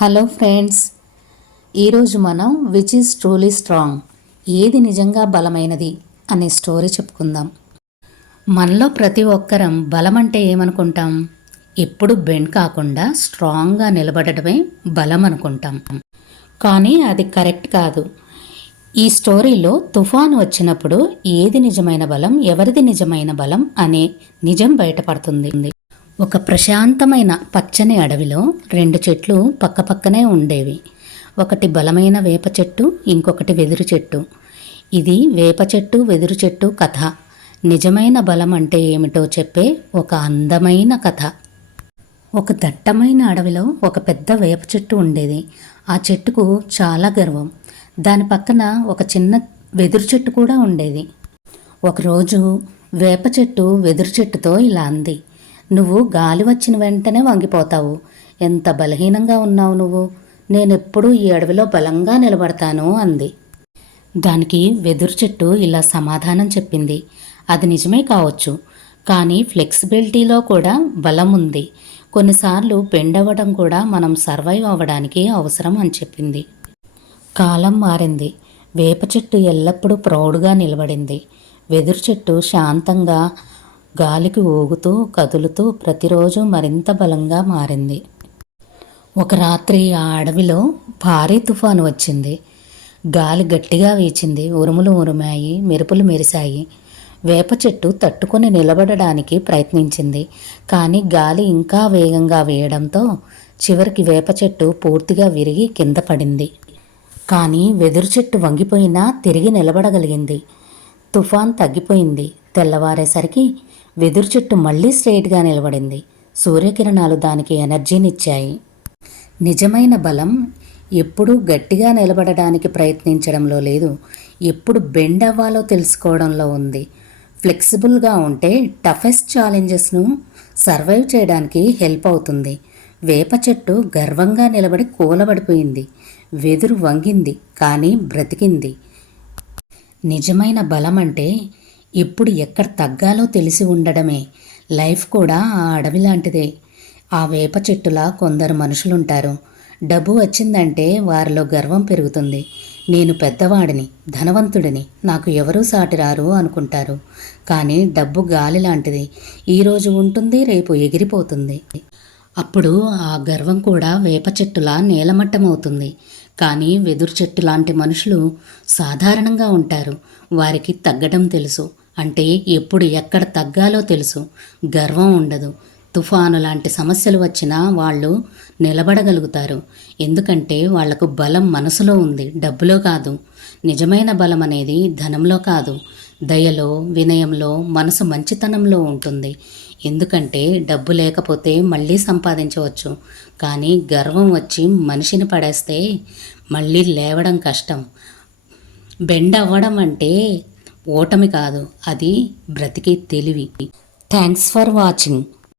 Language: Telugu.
హలో ఫ్రెండ్స్ ఈరోజు మనం విచ్ ఈజ్ ట్రూలీ స్ట్రాంగ్ ఏది నిజంగా బలమైనది అనే స్టోరీ చెప్పుకుందాం. మనలో ప్రతి ఒక్కరం బలం అంటే ఏమనుకుంటాం? ఎప్పుడు బెండ్ కాకుండా స్ట్రాంగ్గా నిలబడటమే బలం అనుకుంటాం కానీ అది కరెక్ట్ కాదు. ఈ స్టోరీలో తుఫాను వచ్చినప్పుడు ఏది నిజమైన బలం ఎవరిది నిజమైన బలం అనే నిజం బయటపడుతుంది. ఒక ప్రశాంతమైన పచ్చని అడవిలో రెండు చెట్లు పక్కపక్కనే ఉండేవి. ఒకటి బలమైన వేప చెట్టు ఇంకొకటి వెదురు చెట్టు. ఇది వేప చెట్టు వెదురు చెట్టు కథ. నిజమైన బలం అంటే ఏమిటో చెప్పే ఒక అందమైన కథ. ఒక దట్టమైన అడవిలో ఒక పెద్ద వేప చెట్టు ఉండేది. ఆ చెట్టుకు చాలా గర్వం. దాని పక్కన ఒక చిన్న వెదురు చెట్టు కూడా ఉండేది. ఒకరోజు వేప చెట్టు వెదురు చెట్టుతో ఇలా అంది. నువ్వు గాలి వచ్చిన వెంటనే వంగిపోతావు. ఎంత బలహీనంగా ఉన్నావు నువ్వు. నేనెప్పుడూ ఈ అడవిలో బలంగా నిలబడతాను అంది. దానికి వెదురు చెట్టు ఇలా సమాధానం చెప్పింది. అది నిజమే కావచ్చు. కానీ ఫ్లెక్సిబిలిటీలో కూడా బలం ఉంది. కొన్నిసార్లు పెండవడం కూడా మనం సర్వైవ్ అవ్వడానికి అవసరం అని చెప్పింది. కాలం మారింది. వేప చెట్టు ఎల్లప్పుడూ ప్రౌడ్గా నిలబడింది. వెదురు చెట్టు శాంతంగా గాలికి ఊగుతూ కదులుతూ ప్రతిరోజు మరింత బలంగా మారింది. ఒక రాత్రి ఆ అడవిలో భారీ తుఫాను వచ్చింది. గాలి గట్టిగా వీచింది. ఉరుములు ఉరుమాయి మెరుపులు మెరిశాయి. వేప చెట్టు తట్టుకొని నిలబడడానికి ప్రయత్నించింది. కానీ గాలి ఇంకా వేగంగా వేయడంతో చివరికి వేప చెట్టు పూర్తిగా విరిగి కింద పడింది. కానీ వెదురు చెట్టు వంగిపోయినా తిరిగి నిలబడగలిగింది. తుఫాన్ తగ్గిపోయింది. తెల్లవారేసరికి వెదురు చెట్టు మళ్ళీ స్ట్రైట్గా నిలబడింది. సూర్యకిరణాలు దానికి ఎనర్జీనిచ్చాయి. నిజమైన బలం ఎప్పుడూ గట్టిగా నిలబడడానికి ప్రయత్నించడంలో లేదు. ఎప్పుడు బెండ్ అవ్వాలో తెలుసుకోవడంలో ఉంది. ఫ్లెక్సిబుల్గా ఉంటే టఫెస్ట్ ఛాలెంజెస్ను సర్వైవ్ చేయడానికి హెల్ప్ అవుతుంది. వేప చెట్టు గర్వంగా నిలబడి కూలబడిపోయింది. వెదురు వంగింది కానీ బ్రతికింది. నిజమైన బలం అంటే ఎప్పుడు ఎక్కడ తగ్గాలో తెలిసి ఉండడమే. లైఫ్ కూడా ఆ అడవి లాంటిదే ఆ వేప చెట్టులా కొందరు మనుషులుంటారు. డబ్బు వచ్చిందంటే వారిలో గర్వం పెరుగుతుంది. నేను పెద్దవాడిని ధనవంతుడిని నాకు ఎవరూ సాటిరారు అనుకుంటారు. కానీ డబ్బు గాలి లాంటిది ఈరోజు ఉంటుంది రేపు ఎగిరిపోతుంది. అప్పుడు ఆ గర్వం కూడా వేప చెట్టులా నేలమట్టమవుతుంది. కానీ వెదురు చెట్టు లాంటి మనుషులు సాధారణంగా ఉంటారు. వారికి తగ్గడం తెలుసు. అంటే ఎప్పుడు ఎక్కడ తగ్గాలో తెలుసు. గర్వం ఉండదు. తుఫాను లాంటి సమస్యలు వచ్చినా వాళ్ళు నిలబడగలుగుతారు. ఎందుకంటే వాళ్ళకు బలం మనసులో ఉంది. డబ్బులో కాదు. నిజమైన బలం అనేది ధనంలో కాదు. దయలో వినయంలో మనసు మంచితనంలో ఉంటుంది. ఎందుకంటే డబ్బు లేకపోతే మళ్ళీ సంపాదించవచ్చు. కానీ గర్వం వచ్చి మనిషిని పడేస్తే మళ్ళీ లేవడం కష్టం. బెండ్ అవ్వడం అంటే ఓటమి కాదు అది బ్రతికే తెలివి. Thanks for watching.